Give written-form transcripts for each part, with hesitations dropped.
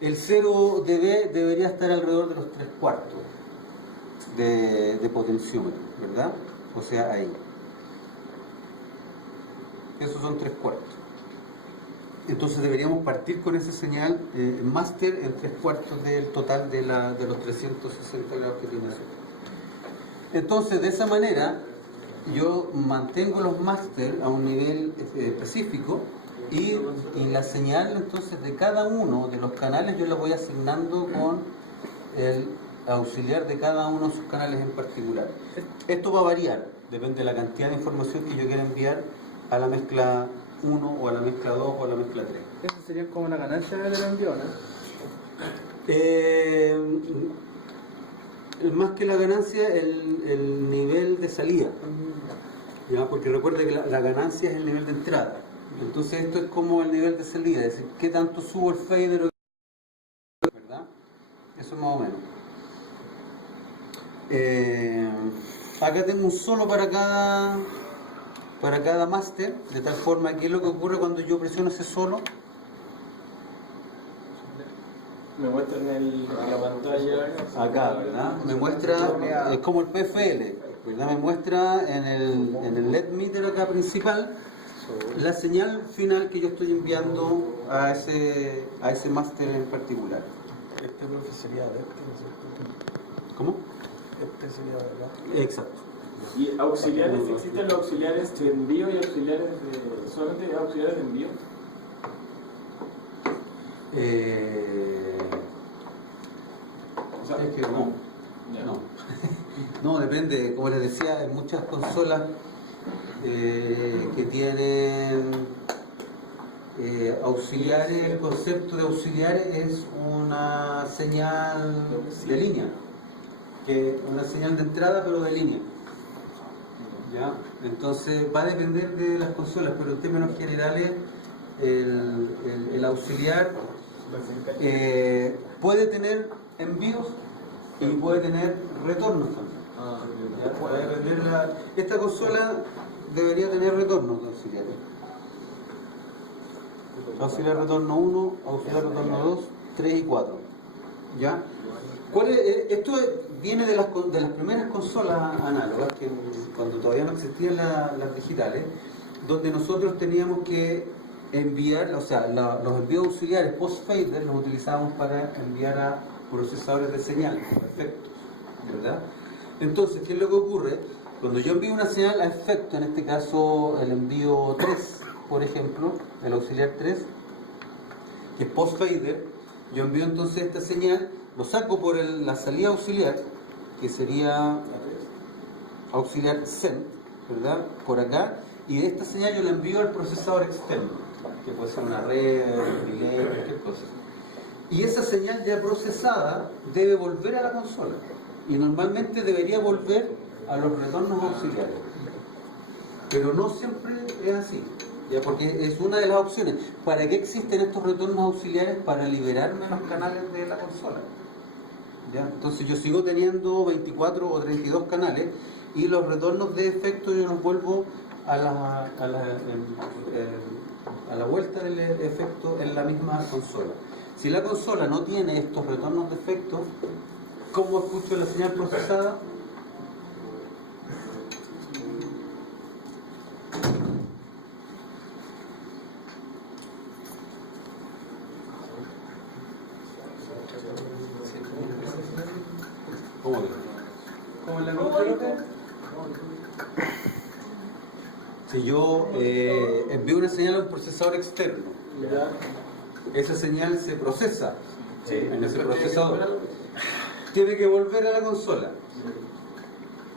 el 0 dB debería estar alrededor de los 3/4 de potenciómetro, ¿verdad? O sea, ahí. Esos son 3/4. Entonces deberíamos partir con esa señal máster en 3/4 del total de los 360 grados que tiene eso. Entonces, de esa manera, yo mantengo los máster a un nivel específico y la señal entonces de cada uno de los canales yo la voy asignando con el auxiliar de cada uno de sus canales en particular. Esto va a variar, depende de la cantidad de información que yo quiera enviar a la mezcla 1 o a la mezcla 2 o a la mezcla 3. Eso sería como la ganancia del envío, ¿no? Más que la ganancia, el nivel de salida. ¿Ya? Porque recuerde que la ganancia es el nivel de entrada. Entonces esto es como el nivel de salida, es decir, qué tanto subo el fader o ¿verdad? Eso es más o menos. Acá tengo un solo para cada máster, de tal forma que lo que ocurre cuando yo presiono ese solo. Me muestra en la pantalla. Acá, ¿verdad? Me muestra, es como el PFL, ¿verdad? Me muestra en el LED meter acá principal la señal final que yo estoy enviando a ese máster en particular. Este profe sería de este, ¿no es cierto? ¿Cómo? Este sería de acá. Exacto. ¿Y auxiliares? ¿Existen los auxiliares de envío y auxiliares de... solamente auxiliares de envío? O sea, Es que no. No, depende, como les decía, hay muchas consolas que tienen auxiliares. El concepto de auxiliares es una señal de línea, que una señal de entrada pero de línea. ¿Ya? Entonces va a depender de las consolas, pero en términos generales el auxiliar puede tener envíos y puede tener retornos también. ¿Ya? Puede depender esta consola debería tener retornos de auxiliares. Auxiliar retorno 1, auxiliar retorno 2, 3 y 4. ¿Ya? Esto viene de las primeras consolas análogas, que cuando todavía no existían las digitales, donde nosotros teníamos que enviar, o sea, los envíos auxiliares post-fader los utilizábamos para enviar a procesadores de señal, efectos, ¿verdad? Entonces, ¿qué es lo que ocurre? Cuando yo envío una señal a efecto, en este caso el envío 3, por ejemplo, el auxiliar 3, que es post-fader, yo envío entonces esta señal, lo saco por la salida auxiliar, que sería auxiliar send, ¿verdad? Por acá, y de esta señal yo la envío al procesador externo, que puede ser una red, un relay, cualquier cosa. Y esa señal ya procesada debe volver a la consola, y normalmente debería volver a los retornos auxiliares. Pero no siempre es así, ¿ya? Porque es una de las opciones. ¿Para qué existen estos retornos auxiliares? Para liberarme los canales de la consola. ¿Ya? Entonces yo sigo teniendo 24 o 32 canales y los retornos de efecto yo los vuelvo a la vuelta del efecto en la misma consola. Si la consola no tiene estos retornos de efecto, ¿cómo escucho la señal procesada? ¿Cómo que? Como en la computadora. Si yo envío una señal a un procesador externo, esa señal se procesa en ese procesador. Tiene que volver a la consola.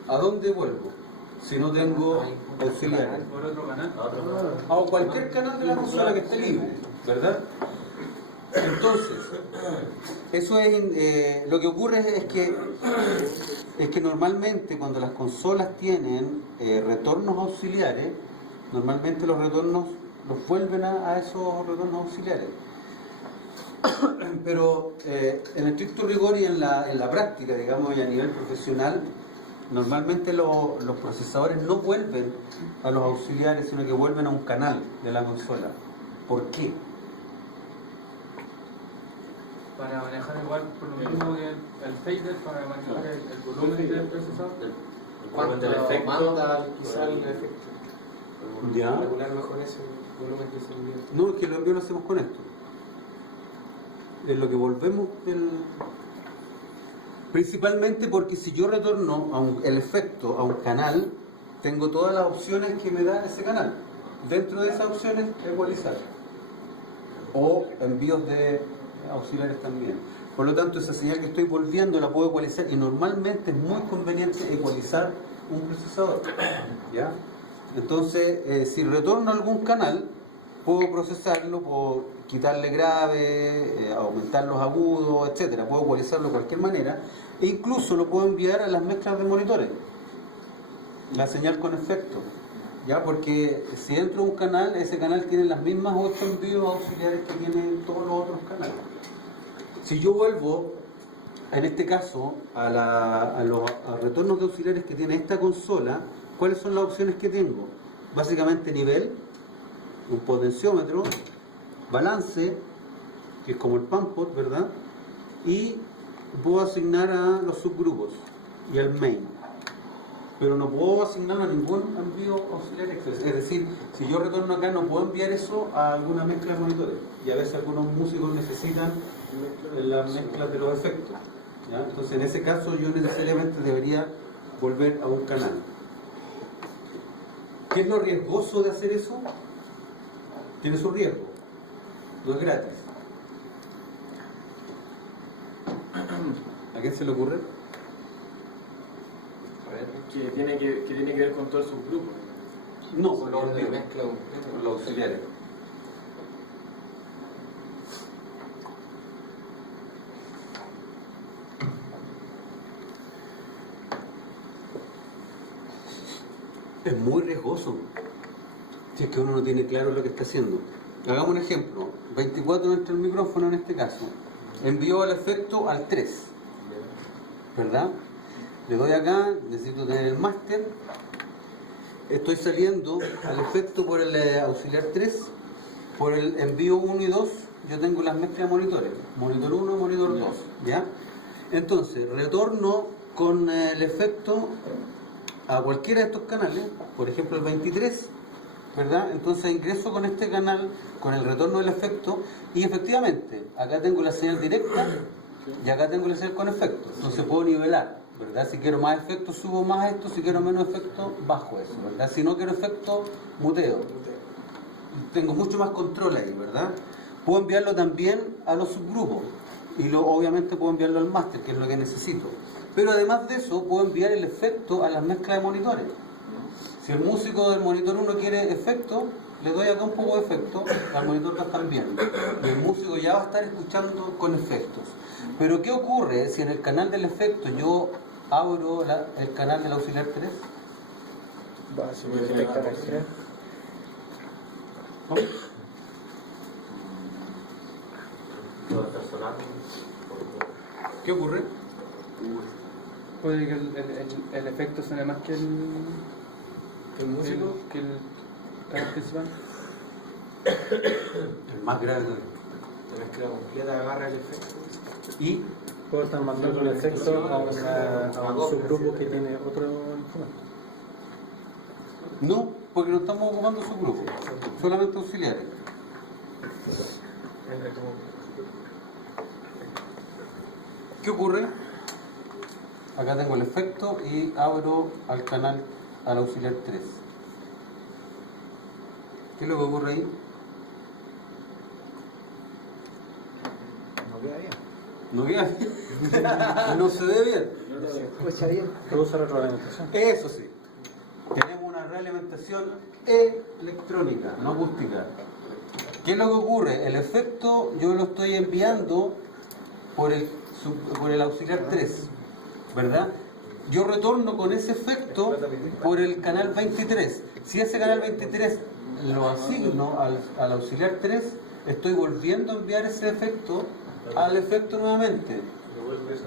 ¿A dónde vuelvo? Si no tengo auxiliares. Por otro canal. A cualquier canal de la consola que esté libre, ¿verdad? Entonces, eso es lo que ocurre es que normalmente cuando las consolas tienen retornos auxiliares, normalmente los retornos los vuelven a esos retornos auxiliares. Pero en estricto rigor y en la práctica, digamos, y a nivel profesional, normalmente los procesadores no vuelven a los auxiliares, sino que vuelven a un canal de la consola. ¿Por qué? para manejar igual por lo mismo que el fader, para manejar el volumen del procesador. ¿Cuánto manda quizá el efecto? Ya. Regular mejor ese volumen que se envía. No, es que el envío lo hacemos con esto. Es lo que volvemos principalmente porque si yo retorno el efecto a un canal, tengo todas las opciones que me da ese canal. Dentro de esas opciones, ecualizar. O envíos de auxiliares también. Por lo tanto, esa señal que estoy volviendo la puedo ecualizar y normalmente es muy conveniente ecualizar un procesador. ¿Ya? Entonces, si retorno a algún canal, puedo procesarlo, puedo quitarle grave, aumentar los agudos, etcétera. Puedo ecualizarlo de cualquier manera e incluso lo puedo enviar a las mezclas de monitores. La señal con efecto. ¿Ya? Porque si entro a un canal, ese canal tiene las mismas 8 envíos auxiliares que tienen todos los otros canales. Si yo vuelvo, en este caso, a los retornos de auxiliares que tiene esta consola, ¿cuáles son las opciones que tengo? Básicamente nivel, un potenciómetro, balance, que es como el PAMPOT, ¿verdad? Y puedo asignar a los subgrupos y al main. Pero no puedo asignarlo a ningún envío auxiliar express. Es decir, si yo retorno acá no puedo enviar eso a alguna mezcla de monitores. Y a veces algunos músicos necesitan la mezcla de los efectos. ¿Ya? Entonces en ese caso yo necesariamente debería volver a un canal. ¿Qué es lo riesgoso de hacer eso? Tiene su riesgo. No es gratis. ¿A quién se le ocurre? Que tiene que ver con todo el subgrupo. No, Con los la mezcla auxiliares. Es muy riesgoso si es que uno no tiene claro lo que está haciendo. Hagamos un ejemplo. 24 entra el micrófono en este caso. Envió el efecto al 3. ¿Verdad? Le doy acá, necesito tener el máster. Estoy saliendo al efecto por el auxiliar 3. Por el envío 1 y 2, yo tengo las mezclas de monitores. Monitor 1, monitor 2. ¿Ya? Entonces, retorno con el efecto a cualquiera de estos canales, por ejemplo el 23, ¿verdad? Entonces ingreso con este canal, con el retorno del efecto, y efectivamente, acá tengo la señal directa y acá tengo la señal con efecto. Entonces puedo nivelar, ¿verdad? Si quiero más efecto, subo más esto, si quiero menos efecto, bajo eso, ¿verdad? Si no quiero efecto, muteo. Tengo mucho más control ahí, ¿verdad? Puedo enviarlo también a los subgrupos, y obviamente puedo enviarlo al máster, que es lo que necesito. Pero además de eso, puedo enviar el efecto a las mezclas de monitores. Si el músico del monitor 1 quiere efecto, le doy acá un poco de efecto, al monitor va a estar viendo. Y el músico ya va a estar escuchando con efectos. Pero ¿qué ocurre si en el canal del efecto yo abro el canal del auxiliar 3? Va a subir el carácter. ¿Cómo? ¿Qué ocurre? Puede que el efecto suene más que ¿El músico? que el canal principal. El más grave todavía. La mezcla completa agarra el efecto. Y Puedo estar mandando el efecto a un subgrupo que tiene otro instrumento. no, porque no estamos ocupando subgrupos, solamente auxiliares. ¿Qué ocurre? Acá tengo el efecto y abro al canal, al auxiliar 3. ¿Qué es lo que ocurre ahí? No queda bien. No queda bien. No se ve bien. Escucha bien. Produce retroalimentación. Eso sí. Tenemos una realimentación electrónica, no acústica. ¿Qué es lo que ocurre? El efecto yo lo estoy enviando por el auxiliar 3, ¿verdad? Yo retorno con ese efecto por el canal 23. Si ese canal 23 lo asigno al auxiliar 3, estoy volviendo a enviar ese efecto al efecto nuevamente.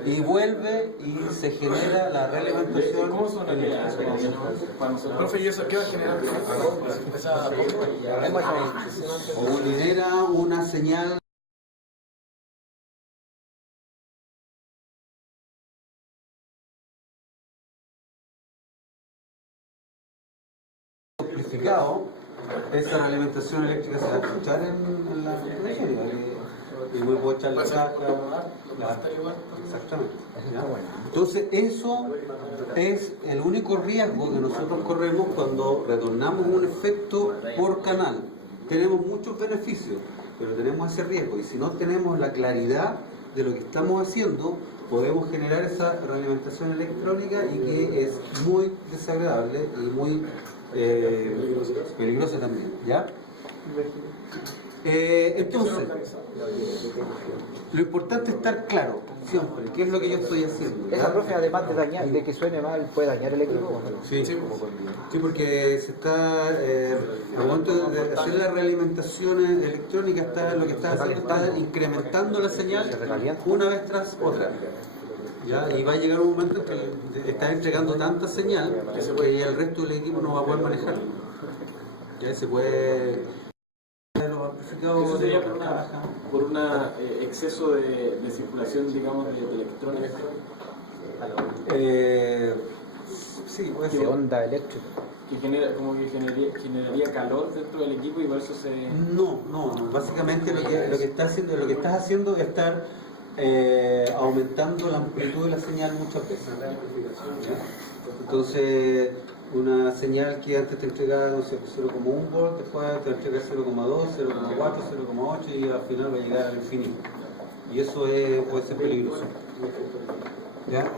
Y vuelve y se genera la realimentación. ¿Cómo son las Profe, ¿y eso qué va a generar? O genera una señal amplificado, esa realimentación eléctrica se va a escuchar en la periférica. Y luego puedo echar la caja. Exactamente. ¿Ya? Entonces, eso es el único riesgo que nosotros corremos cuando retornamos un efecto por canal. Tenemos muchos beneficios, pero tenemos ese riesgo. Y si no tenemos la claridad de lo que estamos haciendo, podemos generar esa realimentación electrónica y que es muy desagradable y muy peligrosa también. ¿Ya? Entonces, lo importante es estar claro siempre qué es lo que yo estoy haciendo. ¿Ya? Esa, profe, además de dañar, de que suene mal, puede dañar el equipo. Sí, sí, porque se está, al momento de hacer la realimentación electrónica, lo que está haciendo está incrementando la señal una vez tras otra. ¿Ya? Y va a llegar un momento en que está entregando tanta señal que el resto del equipo no va a poder manejarlo. Ya se puede. Eso sería por un exceso de circulación, digamos, de electrones. Sí, puede De ser. onda eléctrica. Que generaría calor dentro del equipo y por eso se... No, básicamente lo que estás haciendo es estar aumentando la amplitud de la señal muchas veces. ¿Ya? Entonces, una señal que antes te entregaba, no sé, 0,1 volt, después te entrega 0,2, 0,4, 0,8 y al final va a llegar al infinito. Y eso puede ser peligroso. ¿Ya?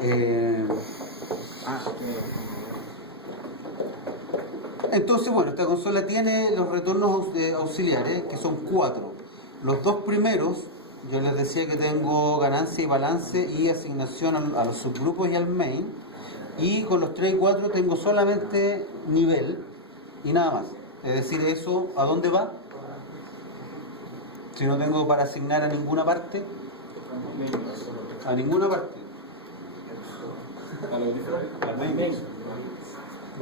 Entonces, bueno, esta consola tiene los retornos auxiliares, que son 4. Los dos primeros, yo les decía que tengo ganancia y balance y asignación a los subgrupos y al main. Y con los 3 y 4 tengo solamente nivel y nada más. Es decir, eso, ¿a dónde va? Si no tengo para asignar a ninguna parte. A ninguna parte. Al main.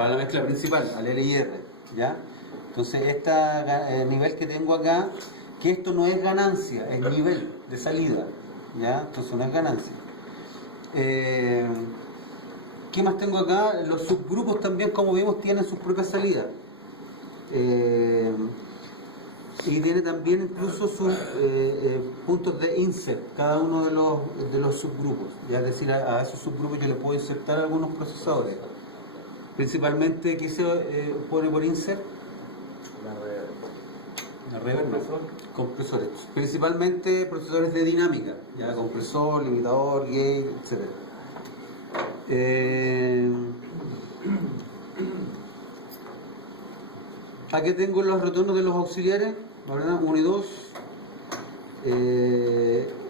Va a la mezcla principal, al LIR. ¿Ya? Entonces, este nivel que tengo acá, que esto no es ganancia, es nivel de salida. ¿Ya? Entonces no es ganancia. ¿Qué más tengo acá? Los subgrupos también, como vimos, tienen sus propias salidas. Y tiene también incluso sus puntos de insert, cada uno de los subgrupos. Ya, es decir, a esos subgrupos yo le puedo insertar algunos procesadores. Principalmente, ¿qué se pone por insert? La reverb. Compresores. Principalmente procesadores de dinámica, ya, compresor, limitador, gate, etc. Aquí tengo los retornos de los auxiliares, ¿verdad? 1 y 2,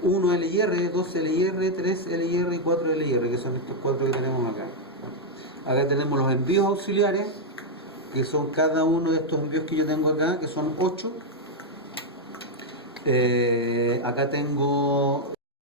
1 LIR, 2 LIR, 3 LIR y 4 LIR, que son estos 4 que tenemos acá. Acá tenemos los envíos auxiliares, que son cada uno de estos envíos que yo tengo acá, que son 8. Acá tengo